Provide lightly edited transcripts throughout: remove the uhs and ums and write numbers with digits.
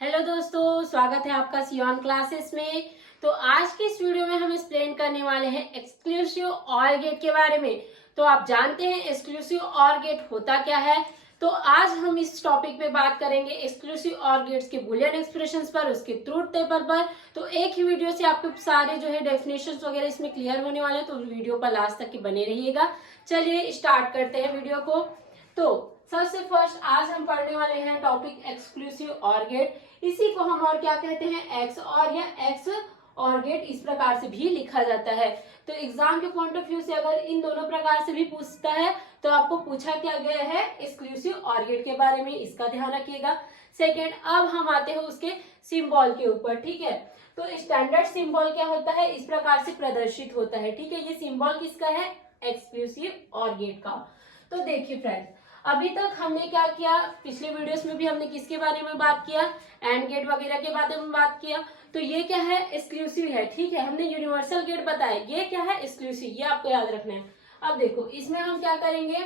Hello दोस्तों, स्वागत है आपका सियोन क्लासेस में। तो आज की इस वीडियो में हम एक्सप्लेन करने वाले हैं एक्सक्लूसिव ऑर गेट के बारे में। तो आप जानते हैं एक्सक्लूसिव ऑर गेट होता क्या है। तो आज हम इस टॉपिक पे बात करेंगे एक्सक्लूसिव ऑर गेट्स के बुलियन एक्सप्रेशंस पर, उसके ट्रूथ टेबल पर। तो एक ही वीडियो से आपके सारे जो है डेफिनेशंस वगैरह इसमें क्लियर होने वाले हैं, तो वीडियो पर लास्ट तक के बने रहिएगा। चलिए स्टार्ट करते हैं वीडियो को। तो सबसे फर्स्ट आज हम पढ़ने वाले हैं टॉपिक एक्सक्लूसिव ऑर गेट। इसी को हम और क्या कहते हैं, एक्स और या एक्स ऑर गेट, इस प्रकार से भी लिखा जाता है। तो एग्जाम के पॉइंट ऑफ व्यू से अगर इन दोनों प्रकार से भी पूछता है तो आपको पूछा क्या गया है एक्सक्लूसिव ऑर गेट के बारे में, इसका ध्यान रखिएगा। सेकेंड, अब हम आते हैं उसके सिंबल के ऊपर। ठीक है, तो स्टैंडर्ड सिंबल क्या होता है, इस प्रकार से प्रदर्शित होता है। ठीक है, ये सिंबल किसका है, एक्सक्लूसिव ऑर गेट का। तो देखिए फ्रेंड्स, अभी तक हमने क्या किया, पिछले वीडियोस में भी हमने किसके बारे में बात किया, एंड गेट वगैरह के बारे में बात किया। तो ये क्या है, एक्सक्लूसिव है। ठीक है, हमने यूनिवर्सल गेट बताया, ये क्या है, एक्सक्लूसिव, ये आपको याद रखना है। अब देखो इसमें हम क्या करेंगे,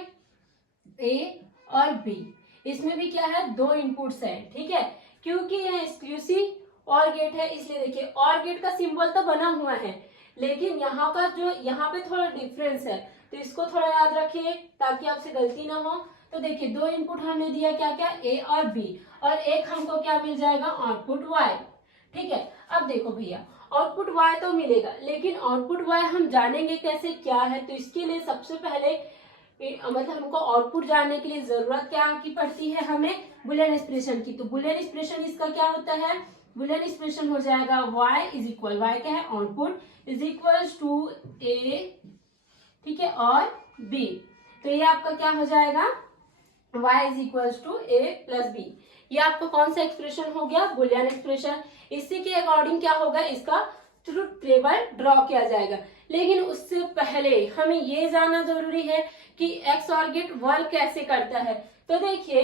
ए और बी, इसमें भी क्या है, दो इनपुट्स है। ठीक है, क्योंकि यह एक्सक्लूसिव ऑर गेट है इसलिए देखिए ऑर गेट का सिंबल तो बना हुआ है, लेकिन यहाँ का जो यहाँ पे थोड़ा डिफरेंस है, तो इसको थोड़ा याद रखिए ताकि आपसे गलती ना हो। तो देखिए दो इनपुट हमने दिया, क्या क्या, ए और बी, और एक हमको क्या मिल जाएगा, आउटपुट वाई। ठीक है, अब देखो भैया आउटपुट वाई तो मिलेगा, लेकिन आउटपुट वाई हम जानेंगे कैसे, क्या है। तो इसके लिए सबसे पहले मतलब हमको आउटपुट जानने के लिए जरूरत क्या की पड़ती है, हमें बुलियन एक्सप्रेशन की। तो बुलियन एक्सप्रेशन इसका क्या होता है, बुलियन एक्सप्रेशन हो जाएगा y इज इक्वल, वाई क्या है, आउटपुट इज इक्वल टू ए, ठीक है, और b। तो ये आपका क्या हो जाएगा, y is equal to A plus B. ये आपको कौन सा एक्सप्रेशन हो गया, बुलियन एक्सप्रेशन। इसी के अकॉर्डिंग क्या होगा, इसका ट्रूथ टेबल ड्रॉ किया जाएगा। लेकिन उससे पहले हमें ये जानना जरूरी है कि एक्स ऑर गेट वर्क कैसे करता है। तो देखिए,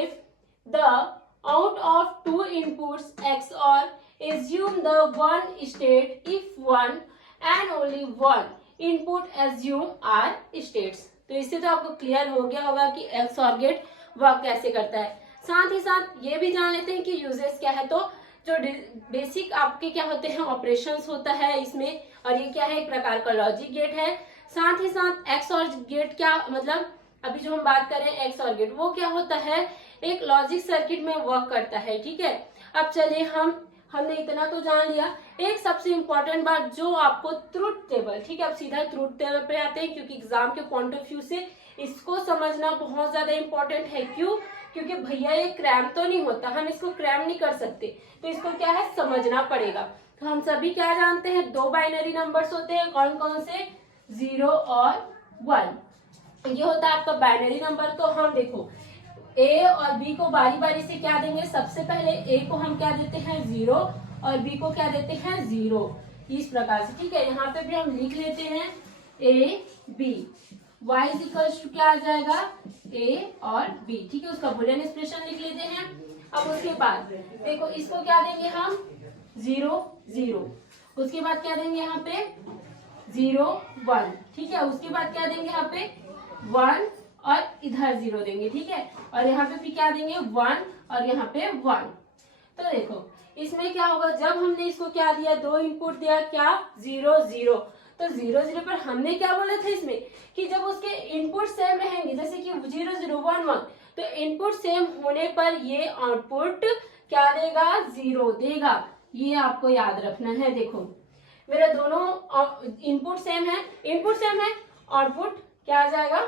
the out of two inputs X और assume the one state if one and only one input assume are states. तो इससे तो आपको क्लियर हो गया होगा कि एक्स ऑर गेट वर्क कैसे करता है। साथ ही साथ ये भी जान लेते हैं कि यूजेस क्या है। तो जो बेसिक आपके क्या होते हैं, ऑपरेशंस होता है इसमें, और ये क्या है, एक प्रकार का लॉजिक गेट है। साथ ही साथ एक्स और गेट क्या मतलब, अभी जो हम बात कर रहे हैं एक्स और गेट, वो क्या होता है, एक लॉजिक सर्किट में वर्क करता है। ठीक है, अब चलिए हमने इतना तो जान लिया। एक सबसे इंपॉर्टेंट बात जो आपको ट्रूथ टेबल, ठीक है, अब सीधा ट्रूथ टेबल पे आते हैं, क्योंकि एग्जाम के पॉइंट ऑफ व्यू से इसको समझना बहुत ज्यादा इंपॉर्टेंट है। क्यों, क्योंकि भैया ये क्रैम तो नहीं होता, हम इसको क्रैम नहीं कर सकते, तो इसको क्या है, समझना पड़ेगा। तो हम सभी क्या जानते हैं, दो बाइनरी नंबर्स होते हैं, कौन कौन से, 0 और 1। ये होता है आपका बाइनरी नंबर। तो हम देखो ए और बी को बारी बारी से क्या देंगे, सबसे पहले ए को हम क्या देते हैं, 0, और बी को क्या देते हैं, 0, इस प्रकार से। ठीक है, यहाँ पे भी हम लिख लेते हैं A B, y is equal to क्या आ जाएगा, ए और बी। ठीक है, उसका बुलियन एक्सप्रेशन लिख लेते हैं। अब उसके बाद देखो इसको क्या देंगे हम, 0 0, उसके बाद क्या देंगे यहाँ पे 0 1। ठीक है, उसके बाद क्या देंगे यहाँ पे 1 और इधर 0 देंगे। ठीक है, और यहाँ पे भी क्या देंगे 1 और यहाँ पे 1। तो देखो इसमें क्या होगा, जब हमने इसको क्या दिया, दो इनपुट दिया, क्या 0 0। तो 0 0 पर हमने क्या बोला था इसमें कि जब उसके इनपुट सेम रहेंगे, जैसे कि 0 0 1 1, तो इनपुट सेम होने पर ये आउटपुट क्या देगा, 0 देगा। ये आपको याद रखना है। देखो मेरे दोनों इनपुट सेम है, आउटपुट क्या आ जाएगा,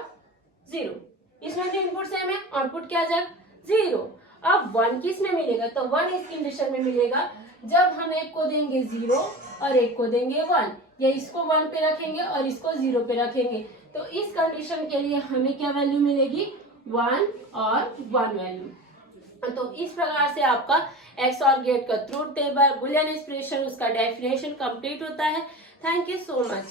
0। इसमें भी इनपुट सेम है, आउटपुट क्या आ जाएगा, 0। अब 1 किस में मिलेगा, तो 1 इस कंडीशन में मिलेगा जब हम एक को देंगे 0 और एक को देंगे 1, या इसको 1 पे रखेंगे और इसको 0 पे रखेंगे। तो इस कंडीशन के लिए हमें क्या वैल्यू मिलेगी, 1 और 1 वैल्यू। तो इस प्रकार से आपका एक्स और गेट का ट्रूथ टेबल, बुलियन एक्सप्रेशन, उसका डेफिनेशन कंप्लीट होता है। Thank you so much.